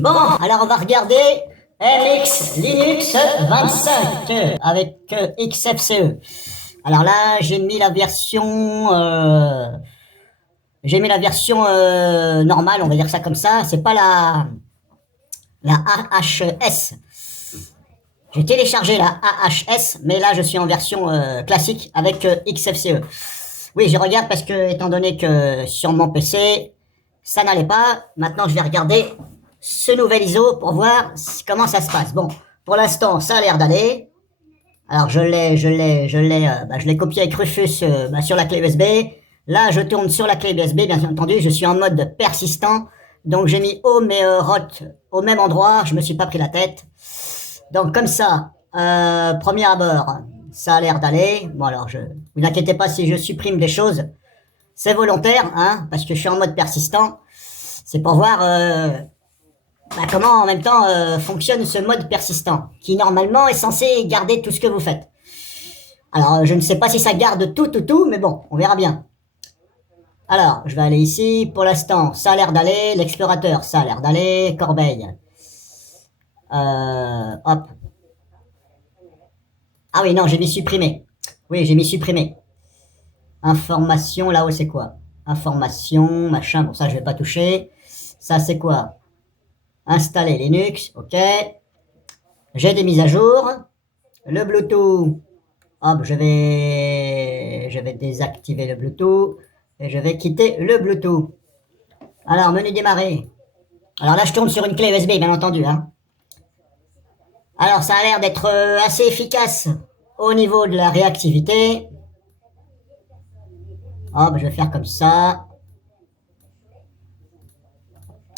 Bon, alors on va regarder MX Linux 25 avec XFCE. Alors là, j'ai mis la version normale, on va dire ça comme ça. C'est pas la AHS. J'ai téléchargé la AHS, mais là je suis en version classique avec XFCE. Oui, je regarde parce que, étant donné que sur mon PC, ça n'allait pas. Maintenant, je vais regarder ce nouvel ISO pour voir comment ça se passe. Bon, pour l'instant, ça a l'air d'aller. Alors, je l'ai copié avec Rufus sur la clé USB. Là, je tourne sur la clé USB, bien entendu. Je suis en mode persistant. Donc, j'ai mis home et rot au même endroit. Je me suis pas pris la tête. Donc, comme ça, premier abord, ça a l'air d'aller. Bon, alors, vous inquiétez pas si je supprime des choses. C'est volontaire, hein, parce que je suis en mode persistant. C'est pour voir comment en même temps fonctionne ce mode persistant, qui normalement est censé garder tout ce que vous faites. Alors, je ne sais pas si ça garde tout, mais bon, on verra bien. Alors, je vais aller ici. Pour l'instant, ça a l'air d'aller. L'explorateur, ça a l'air d'aller. Corbeille. Hop. Ah oui, non, j'ai mis supprimer. Oui, j'ai mis supprimer. Information, là-haut, c'est quoi? Information, machin. Bon, ça, je vais pas toucher. Ça, c'est quoi? Installer Linux, ok. J'ai des mises à jour. Le Bluetooth, hop, je vais désactiver le Bluetooth et je vais quitter le Bluetooth. Alors, menu démarrer. Alors là, je tourne sur une clé USB, bien entendu, hein. Alors, ça a l'air d'être assez efficace au niveau de la réactivité. Hop, je vais faire comme ça.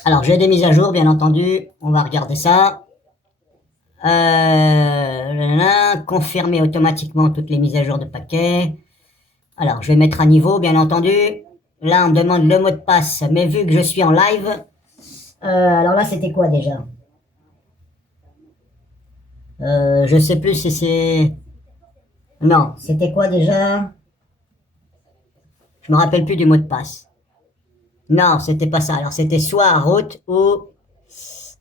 Alors, j'ai des mises à jour, bien entendu. On va regarder ça. Confirmer automatiquement toutes les mises à jour de paquets. Alors, je vais mettre à niveau, bien entendu. Là, on me demande le mot de passe, mais vu que je suis en live... alors là, c'était quoi déjà? Je sais plus si c'est... Non, c'était quoi déjà? Je me rappelle plus du mot de passe. Non, c'était pas ça. Alors, c'était soit route ou...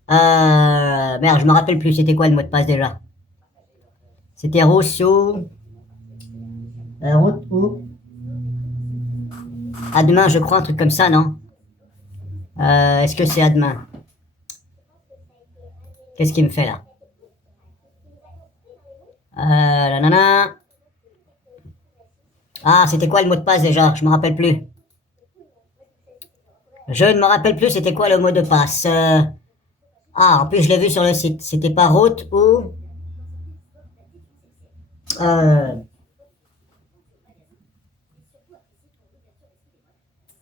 merde, je me rappelle plus. C'était quoi le mot de passe déjà? C'était route ou... À demain, je crois, un truc comme ça, non? Est-ce que c'est à demain? Qu'est-ce qu'il me fait là? Nanana. Ah, c'était quoi le mot de passe déjà? Je me rappelle plus. Je ne me rappelle plus c'était quoi le mot de passe. Ah, en plus je l'ai vu sur le site. C'était pas route ou...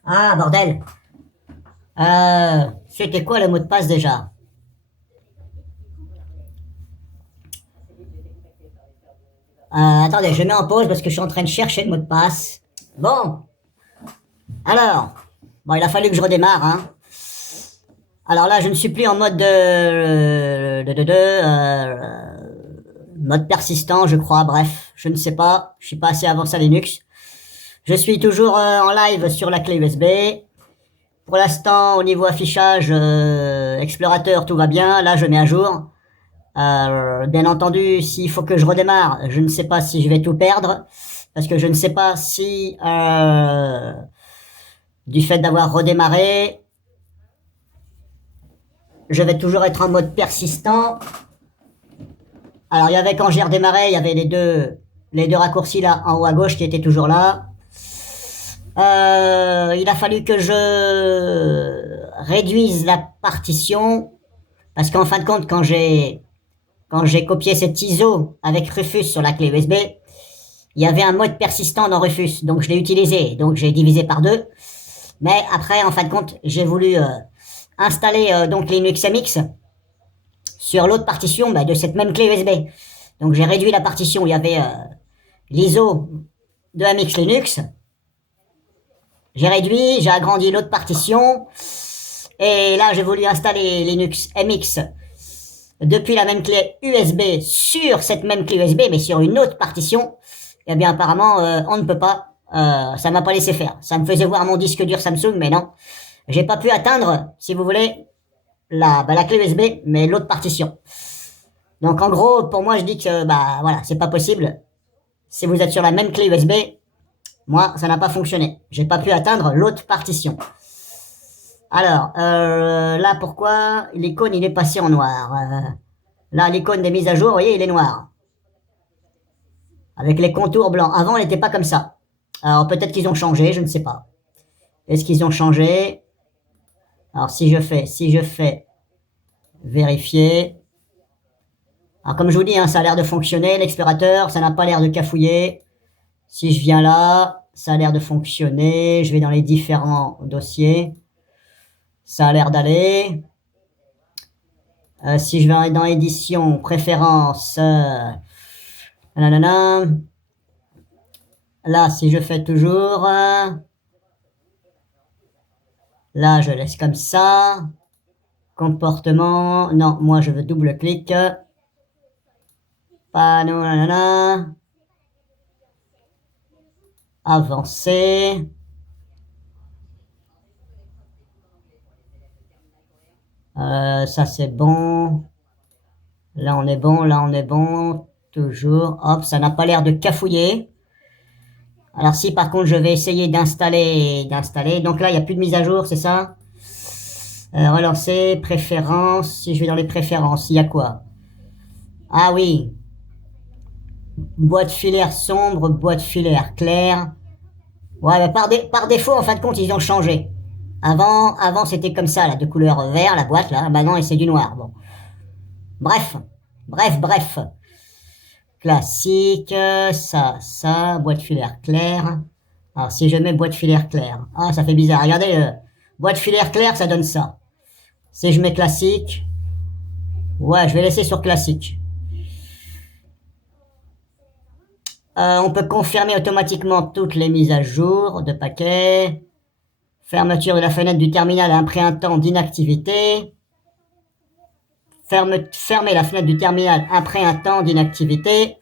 Ah, bordel. C'était quoi le mot de passe déjà? Attendez, je mets en pause parce que je suis en train de chercher le mot de passe. Bon. Alors. Bon, il a fallu que je redémarre, hein. Alors là, je ne suis plus en mode mode persistant, je crois. Bref, je ne sais pas. Je suis pas assez avancé à Linux. Je suis toujours en live sur la clé USB. Pour l'instant, au niveau affichage, explorateur, tout va bien. Là, je mets à jour. Bien entendu, s'il faut que je redémarre, je ne sais pas si je vais tout perdre. Parce que je ne sais pas si, du fait d'avoir redémarré, je vais toujours être en mode persistant. Alors, il y avait, quand j'ai redémarré, il y avait les deux raccourcis là, en haut à gauche, qui étaient toujours là. Il a fallu que je réduise la partition, parce qu'en fin de compte, quand j'ai copié cet ISO avec Rufus sur la clé USB, il y avait un mode persistant dans Rufus, donc je l'ai utilisé, donc j'ai divisé par 2. Mais après, en fin de compte, j'ai voulu installer donc Linux MX sur l'autre partition de cette même clé USB. Donc j'ai réduit la partition où il y avait l'ISO de MX Linux. J'ai réduit, j'ai agrandi l'autre partition. Et là, j'ai voulu installer Linux MX depuis la même clé USB sur cette même clé USB, mais sur une autre partition. Eh bien, apparemment, on ne peut pas. Ça m'a pas laissé faire. Ça me faisait voir mon disque dur Samsung, mais non. J'ai pas pu atteindre, si vous voulez, la clé USB, mais l'autre partition. Donc en gros, pour moi, je dis que bah voilà, c'est pas possible. Si vous êtes sur la même clé USB, moi, ça n'a pas fonctionné. J'ai pas pu atteindre l'autre partition. Alors, là, pourquoi l'icône, il est passé en noir là, l'icône des mises à jour, vous voyez, il est noir. Avec les contours blancs. Avant, il n'était pas comme ça. Alors, peut-être qu'ils ont changé, je ne sais pas. Est-ce qu'ils ont changé? Alors, si je fais vérifier. Alors, comme je vous dis, hein, ça a l'air de fonctionner, l'explorateur, ça n'a pas l'air de cafouiller. Si je viens là, ça a l'air de fonctionner. Je vais dans les différents dossiers. Ça a l'air d'aller. Si je vais dans édition, préférences, nanana. Là, si je fais toujours, là, je laisse comme ça. Comportement, non, moi, je veux double-clic. Panneau, nanana. Avancer. Ça, c'est bon. Là, on est bon, là, on est bon. Toujours. Hop, ça n'a pas l'air de cafouiller. Alors si par contre je vais essayer d'installer, donc là il n'y a plus de mise à jour, c'est ça? Relancer, préférences, si je vais dans les préférences, il y a quoi? Ah oui, boîte filaire sombre, boîte filaire claire. Ouais, mais par défaut, en fin de compte, ils ont changé. Avant c'était comme ça, là, de couleur vert, la boîte, là, bah non, et c'est du noir, bon. Bref. Classique, ça, boîte filaire claire. Alors, si je mets boîte filaire claire, ah, ça fait bizarre. Regardez, boîte filaire claire, ça donne ça. Si je mets classique, ouais, je vais laisser sur classique. On peut confirmer automatiquement toutes les mises à jour de paquets. Fermeture de la fenêtre du terminal après un temps d'inactivité. Fermer la fenêtre du terminal après un temps d'inactivité.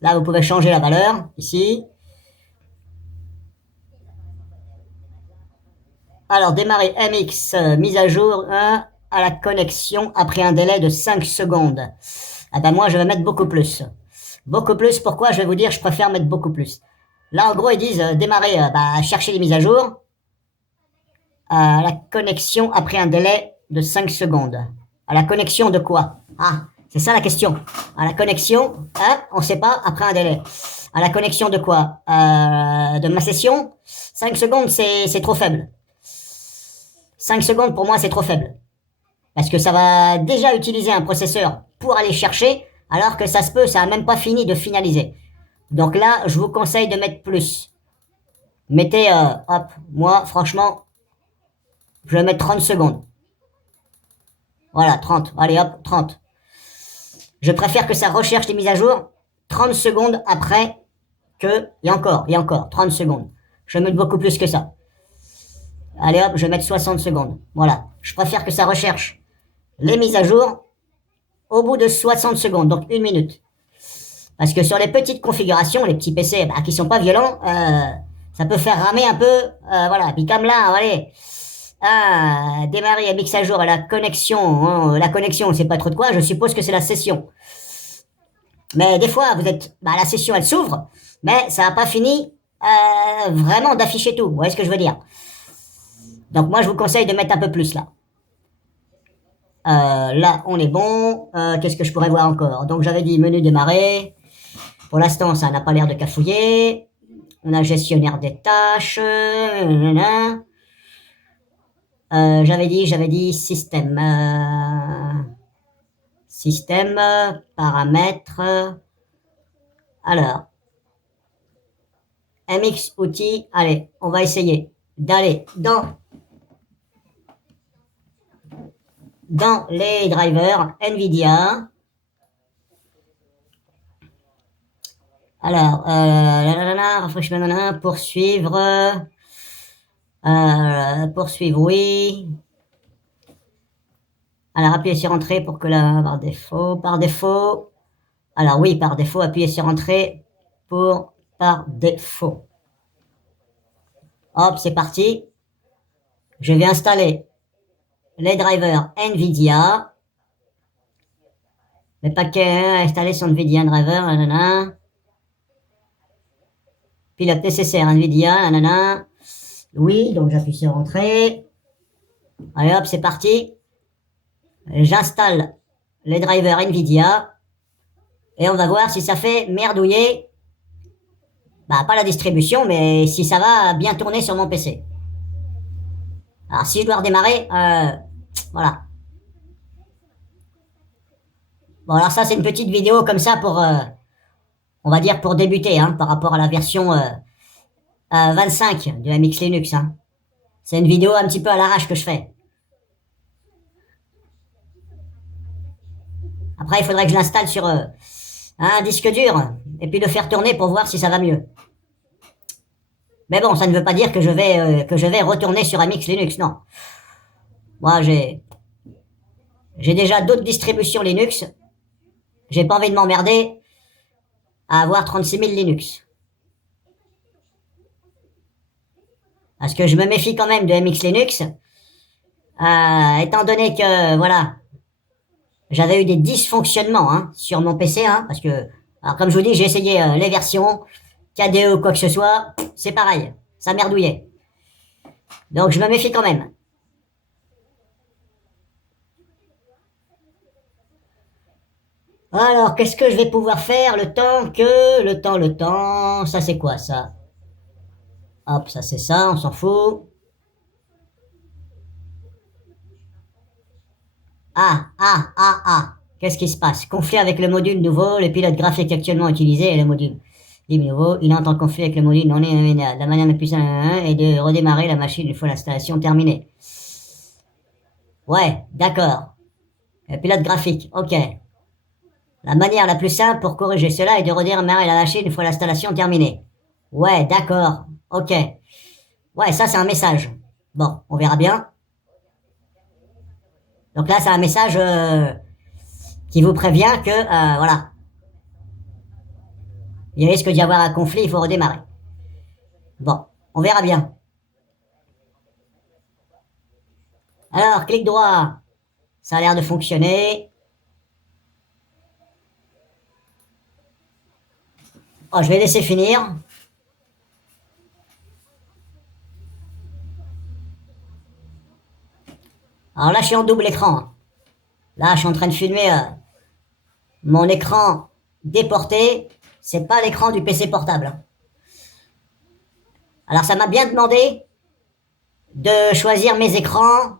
Là, vous pouvez changer la valeur, ici. Alors, démarrer MX, mise à jour à la connexion après un délai de 5 secondes. Ah ben moi, je vais mettre beaucoup plus. Beaucoup plus, pourquoi? Je vais vous dire, je préfère mettre beaucoup plus. Là, en gros, ils disent démarrer, chercher les mises à jour à la connexion après un délai de 5 secondes. À la connexion de quoi? Ah, c'est ça la question. À la connexion, hein, on ne sait pas, après un délai. À la connexion de quoi? De ma session? 5 secondes, c'est trop faible. 5 secondes, pour moi, c'est trop faible. Parce que ça va déjà utiliser un processeur pour aller chercher, alors que ça se peut, ça n'a même pas fini de finaliser. Donc là, je vous conseille de mettre plus. Mettez, hop, moi, franchement, je vais mettre 30 secondes. Voilà, 30. Allez, hop, 30. Je préfère que ça recherche les mises à jour 30 secondes après que... Et encore, 30 secondes. Je vais mettre beaucoup plus que ça. Allez, hop, je vais mettre 60 secondes. Voilà. Je préfère que ça recherche les mises à jour au bout de 60 secondes, donc 1 minute. Parce que sur les petites configurations, les petits PC qui sont pas violents, ça peut faire ramer un peu. Voilà, puis comme là, allez, démarrer et mix à jour à la connexion. Hein, la connexion, on sait pas trop de quoi, je suppose que c'est la session. Mais des fois, vous êtes, la session, elle s'ouvre, mais ça n'a pas fini vraiment d'afficher tout. Vous voyez ce que je veux dire? Donc moi, je vous conseille de mettre un peu plus là. Là, on est bon. Qu'est-ce que je pourrais voir encore? Donc, j'avais dit menu démarrer. Pour l'instant, ça n'a pas l'air de cafouiller. On a gestionnaire des tâches. J'avais dit système. Système, paramètres. Alors, MX outils. Allez, on va essayer d'aller dans les drivers NVIDIA. Alors, poursuivre. Poursuivre, oui. Alors, appuyez sur Entrée pour que la par défaut. Alors, oui, par défaut, appuyez sur Entrée pour par défaut. Hop, c'est parti. Je vais installer les drivers NVIDIA, le paquet installé sur NVIDIA driver, nanana. Pilote nécessaire NVIDIA, nanana. Oui, donc j'appuie sur Entrée. Allez hop, c'est parti. J'installe les drivers NVIDIA et on va voir si ça fait merdouiller. Bah, pas la distribution, mais si ça va bien tourner sur mon PC. Alors, si je dois redémarrer, voilà. Bon, alors ça, c'est une petite vidéo comme ça pour, on va dire, pour débuter, hein, par rapport à la version 25 de MX Linux. Hein. C'est une vidéo un petit peu à l'arrache que je fais. Après, il faudrait que je l'installe sur un disque dur et puis le faire tourner pour voir si ça va mieux. Mais bon, ça ne veut pas dire que je vais retourner sur MX Linux, non. Moi, j'ai déjà d'autres distributions Linux. J'ai pas envie de m'emmerder à avoir 36 000 Linux. Parce que je me méfie quand même de MX Linux, étant donné que, voilà, j'avais eu des dysfonctionnements hein, sur mon PC, hein, parce que, alors comme je vous dis, j'ai essayé les versions, KDE ou quoi que ce soit, c'est pareil, ça merdouillait. Donc je me méfie quand même. Alors, qu'est-ce que je vais pouvoir faire le temps, ça c'est quoi ça? Hop, ça c'est ça, on s'en fout. Qu'est-ce qui se passe? Conflit avec le module nouveau, le pilote graphique actuellement utilisé et le module libre nouveau. Il entre en conflit avec le module non linéaire. La manière la plus simple est de redémarrer la machine une fois l'installation terminée. Ouais, d'accord. Le pilote graphique, ok. La manière la plus simple pour corriger cela est de redémarrer la machine une fois l'installation terminée. Ouais, d'accord, ok. Ouais, ça c'est un message. Bon, on verra bien. Donc là, c'est un message qui vous prévient que, voilà, il risque d'y avoir un conflit, il faut redémarrer. Bon, on verra bien. Alors, clic droit, ça a l'air de fonctionner. Oh, je vais laisser finir. Alors là, je suis en double écran. Là, je suis en train de filmer mon écran déporté. C'est pas l'écran du PC portable. Alors, ça m'a bien demandé de choisir mes écrans.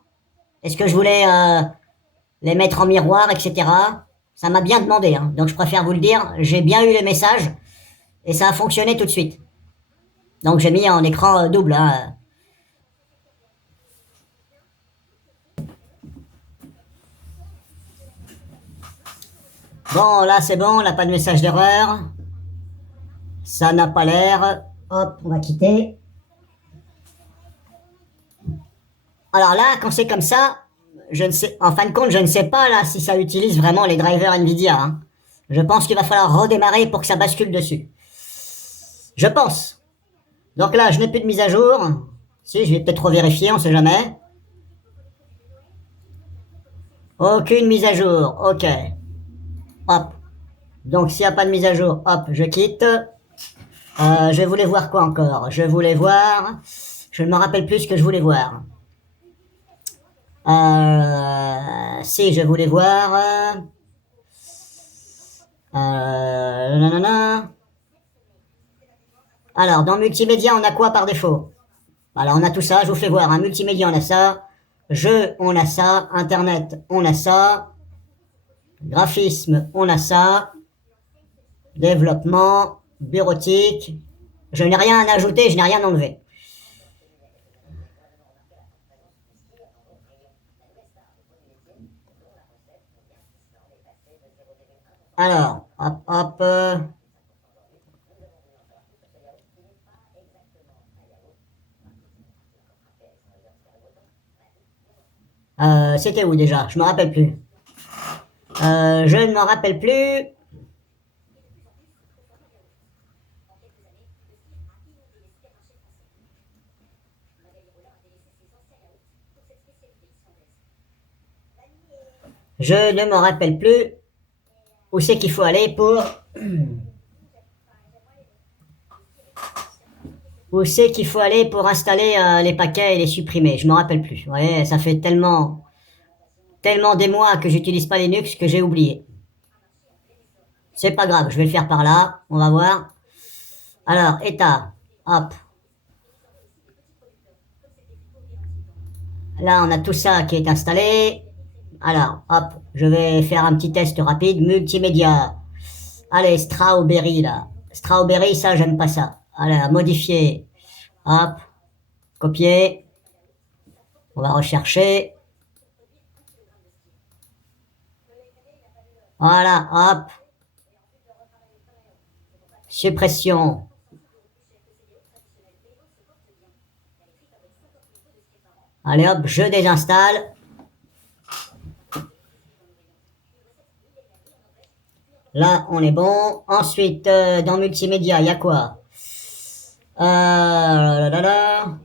Est-ce que je voulais les mettre en miroir, etc. Ça m'a bien demandé. Hein. Donc, je préfère vous le dire. J'ai bien eu le message et ça a fonctionné tout de suite. Donc, j'ai mis en écran double. Hein. Bon, là, c'est bon. Là, pas de message d'erreur. Ça n'a pas l'air. Hop, on va quitter. Alors là, quand c'est comme ça, je ne sais, en fin de compte, je ne sais pas là si ça utilise vraiment les drivers Nvidia. Hein. Je pense qu'il va falloir redémarrer pour que ça bascule dessus. Je pense. Donc là, je n'ai plus de mise à jour. Si, je vais peut-être revérifier, on sait jamais. Aucune mise à jour. Ok. Hop. Donc s'il n'y a pas de mise à jour, hop, je quitte. Je voulais voir quoi encore? Je voulais voir. Je ne me rappelle plus ce que je voulais voir. Si, je voulais voir. Nanana. Alors, dans multimédia, on a quoi par défaut? Alors, on a tout ça, je vous fais voir. Hein. Multimédia, on a ça. Jeux, on a ça. Internet, on a ça. Graphisme, on a ça. Développement, bureautique. Je n'ai rien ajouté, je n'ai rien enlevé. Alors, hop, hop. C'était où déjà? Je me rappelle plus. Je ne m'en rappelle plus. Je ne me rappelle plus où c'est qu'il faut aller pour... Où c'est qu'il faut aller pour installer les paquets et les supprimer. Je me rappelle plus. Vous voyez, ça fait tellement des mois que j'utilise pas Linux que j'ai oublié. C'est pas grave, je vais le faire par là. On va voir. Alors, état. Hop. Là, on a tout ça qui est installé. Alors, hop, je vais faire un petit test rapide. Multimédia. Allez, Strawberry, là. Strawberry, ça, j'aime pas ça. Allez, modifier. Hop. Copier. On va rechercher. Voilà, hop. Suppression. Allez hop, je désinstalle. Là, on est bon. Ensuite, dans multimédia, il y a quoi là, là, là.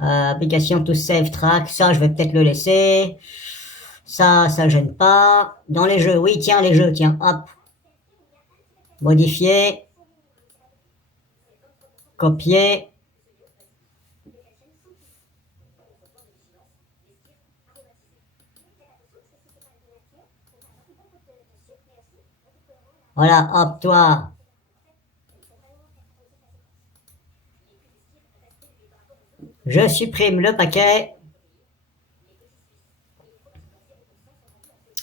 Application to save track, ça, je vais peut-être le laisser. Ça gêne pas. Dans les jeux, oui, tiens, les jeux, tiens, hop. Modifier. Copier. Voilà, hop, toi. Je supprime le paquet.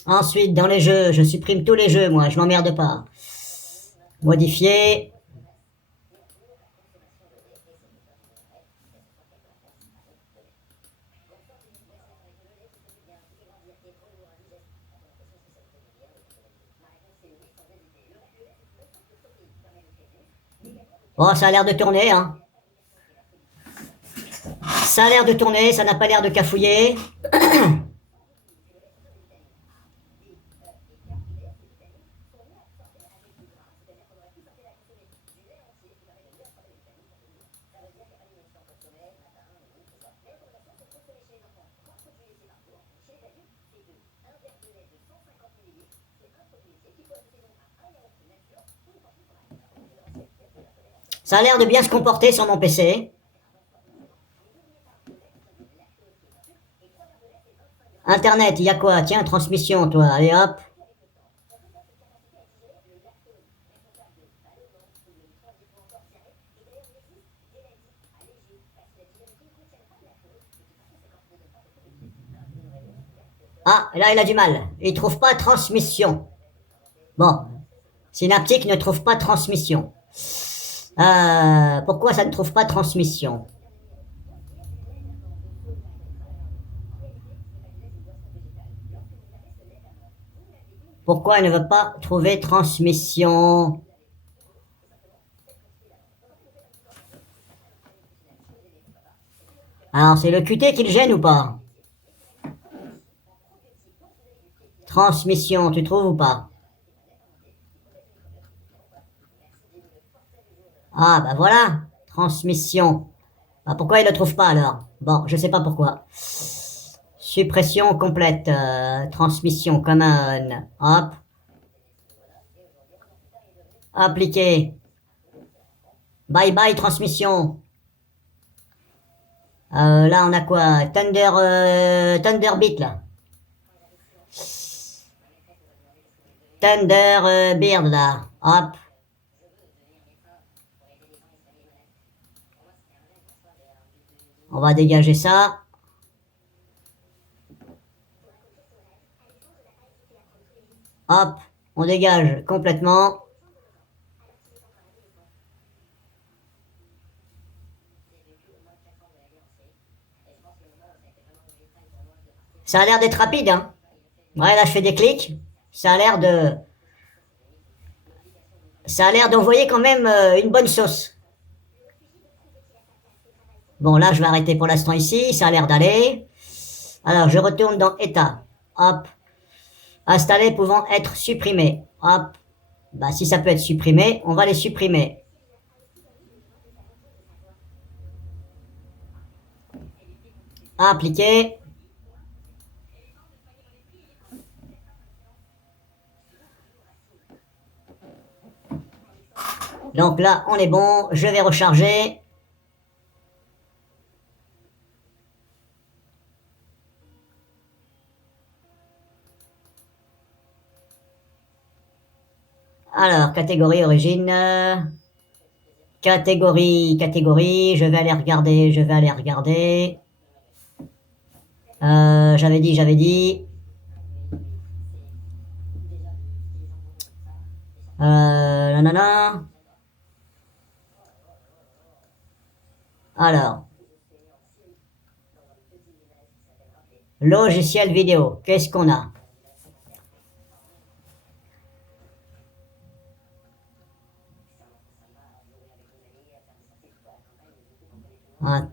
Ensuite, dans les jeux, je supprime tous les jeux, moi, je m'emmerde pas. Modifier. Oh, ça a l'air de tourner, hein. Ça a l'air de tourner, ça n'a pas l'air de cafouiller. Ça a l'air de bien se comporter sur mon PC. Internet, il y a quoi? Tiens, transmission, toi. Allez, hop. Ah, là, il a du mal. Il trouve pas transmission. Bon. Synaptic ne trouve pas transmission. Pourquoi ça ne trouve pas transmission? Pourquoi il ne veut pas trouver transmission? Alors, c'est le Qt qui le gêne ou pas? Transmission, tu trouves ou pas? Ah, bah voilà. Transmission. Bah, pourquoi il ne le trouve pas alors? Bon, je sais pas pourquoi. Suppression complète. Transmission common. Hop. Appliquer. Bye bye transmission. Là, on a quoi? Thunderbit, là. Thunderbird, là. Hop. On va dégager ça. Hop. On dégage complètement. Ça a l'air d'être rapide, hein. Ouais, là, je fais des clics. Ça a l'air de... Ça a l'air d'envoyer quand même une bonne sauce. Bon, là, je vais arrêter pour l'instant ici. Ça a l'air d'aller. Alors, je retourne dans État. Hop. Installer pouvant être supprimé. Hop. Bah, si ça peut être supprimé, on va les supprimer. Appliquer. Donc là, on est bon. Je vais recharger. Alors, catégorie origine. Catégorie, je vais aller regarder, j'avais dit. Nanana. Alors. Logiciel vidéo, qu'est-ce qu'on a?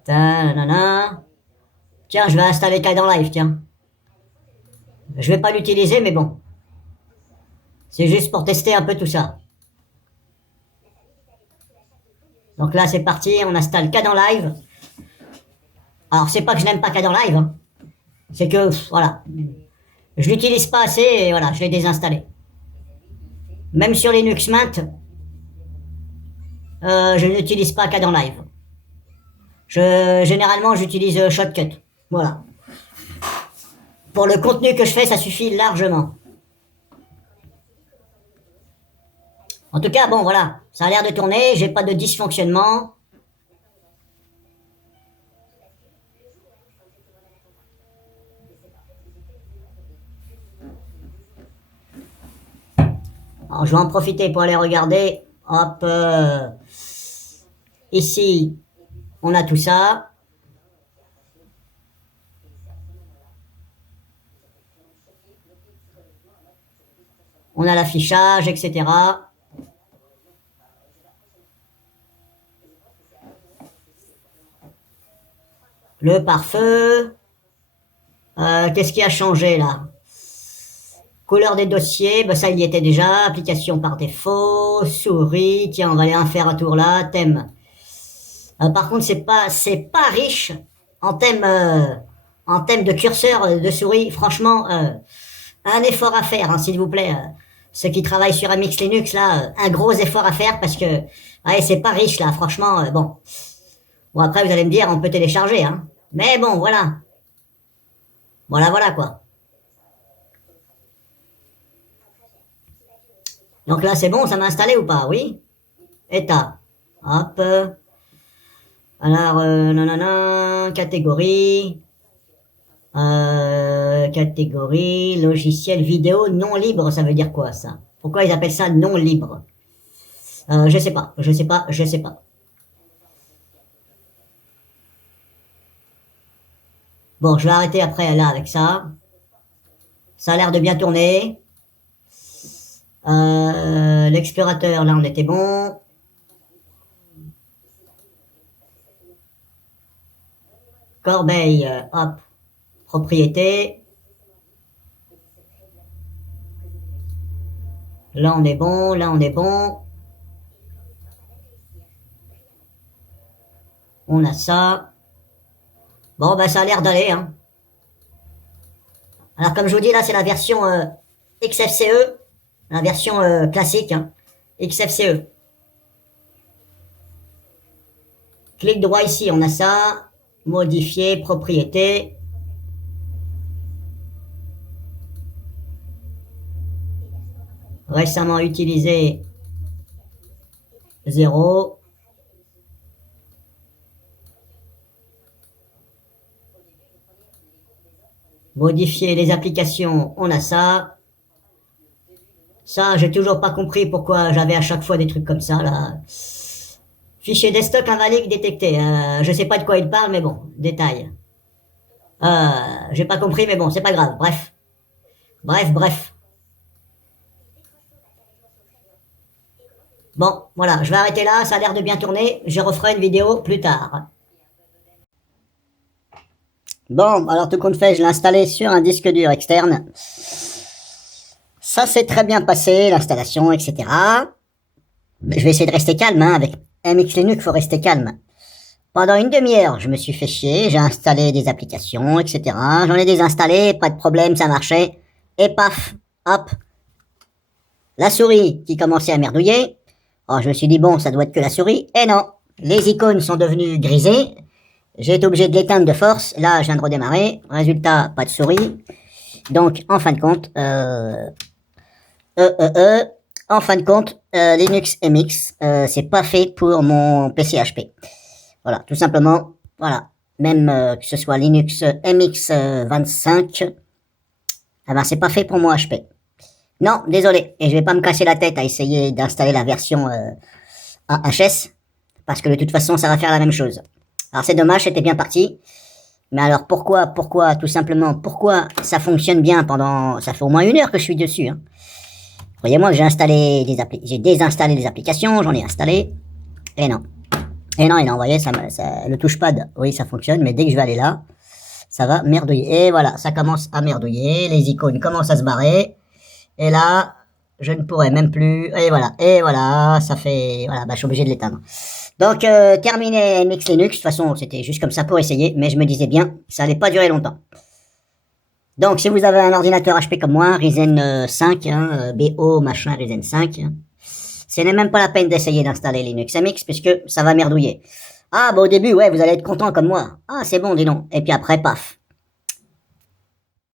Nanana. Tiens, je vais installer Cadence Live, tiens. Je vais pas l'utiliser, mais bon. C'est juste pour tester un peu tout ça. Donc là, c'est parti, on installe Cadence Live. Alors, c'est pas que je n'aime pas Cadence Live, hein. C'est que, voilà, je l'utilise pas assez et voilà, je l'ai désinstallé. Même sur Linux Mint, je n'utilise pas Cadence Live. Généralement, j'utilise Shotcut. Voilà. Pour le contenu que je fais, ça suffit largement. En tout cas, bon, voilà, ça a l'air de tourner, j'ai pas de dysfonctionnement. Alors, je vais en profiter pour aller regarder. Hop, ici, on a tout ça. On a l'affichage, etc. Le pare-feu. Qu'est-ce qui a changé là? Couleur des dossiers, bah, ça y était déjà. Application par défaut. Souris, tiens, on va aller en faire un tour là. Thème. Par contre, c'est pas riche en thème de curseur de souris. Franchement, un effort à faire, hein, s'il vous plaît. Ceux qui travaillent sur MX Linux, là, un gros effort à faire parce que, ouais, c'est pas riche, là, franchement, bon. Bon, après, vous allez me dire, on peut télécharger, hein. Mais bon, voilà. Voilà, quoi. Donc là, c'est bon, ça m'a installé ou pas? Oui. État. Hop. Alors, nanana, catégorie. Catégorie, logiciel vidéo non libre, ça veut dire quoi ça? Pourquoi ils appellent ça non libre? Je sais pas. Bon, je vais arrêter après là avec ça. Ça a l'air de bien tourner. L'explorateur, là on était bon. Corbeille, hop, propriété. Là on est bon. On a ça. Bon, bah ça a l'air d'aller, hein. Alors comme je vous dis, là c'est la version XFCE, la version classique, hein. XFCE. Clic droit ici, on a ça. Modifier, propriété. Récemment utilisé 0. Modifier les applications, on a ça. Ça, j'ai toujours pas compris pourquoi j'avais à chaque fois des trucs comme ça, là. Fichier desktop invalide détecté. Je sais pas de quoi il parle, mais bon, détail. J'ai pas compris, mais bon, c'est pas grave. Bref. Bon, voilà, je vais arrêter là, ça a l'air de bien tourner. Je referai une vidéo plus tard. Bon, alors tout compte fait, je l'ai installé sur un disque dur externe. Ça s'est très bien passé, l'installation, etc. Mais je vais essayer de rester calme, hein, avec MX Linux, faut rester calme. Pendant une demi-heure, je me suis fait chier, j'ai installé des applications, etc. J'en ai désinstallé, pas de problème, ça marchait. Et paf, hop, la souris qui commençait à merdouiller. Oh, je me suis dit, bon, ça doit être que la souris. Et non, les icônes sont devenues grisées. J'ai été obligé de l'éteindre de force. Là, je viens de redémarrer. Résultat, pas de souris. Donc, en fin de compte, Linux MX, c'est pas fait pour mon PC HP. Voilà, tout simplement, voilà. Même que ce soit Linux MX 25, eh ben, c'est pas fait pour mon HP. Non, désolé. Et je vais pas me casser la tête à essayer d'installer la version AHS, parce que de toute façon, ça va faire la même chose. Alors c'est dommage, c'était bien parti. Mais alors pourquoi, tout simplement, pourquoi ça fonctionne bien pendant... Ça fait au moins 1 heure que je suis dessus. Hein. Croyez-moi que j'ai désinstallé des applications, j'en ai installé. Et non. Et non, vous voyez, le touchpad, oui, ça fonctionne, mais dès que je vais aller là, ça va merdouiller. Et voilà, ça commence à merdouiller, les icônes commencent à se barrer. Et là, je ne pourrai même plus. Et voilà, ça fait... Voilà, bah, je suis obligé de l'éteindre. Donc, terminé MX Linux. De toute façon, c'était juste comme ça pour essayer, mais je me disais bien, ça allait pas durer longtemps. Donc, si vous avez un ordinateur HP comme moi, Ryzen 5, BO, machin, Ryzen 5, ce n'est même pas la peine d'essayer d'installer Linux MX, puisque ça va merdouiller. Ah, bah au début, ouais, vous allez être content comme moi. Ah, c'est bon, dis donc. Et puis après, paf.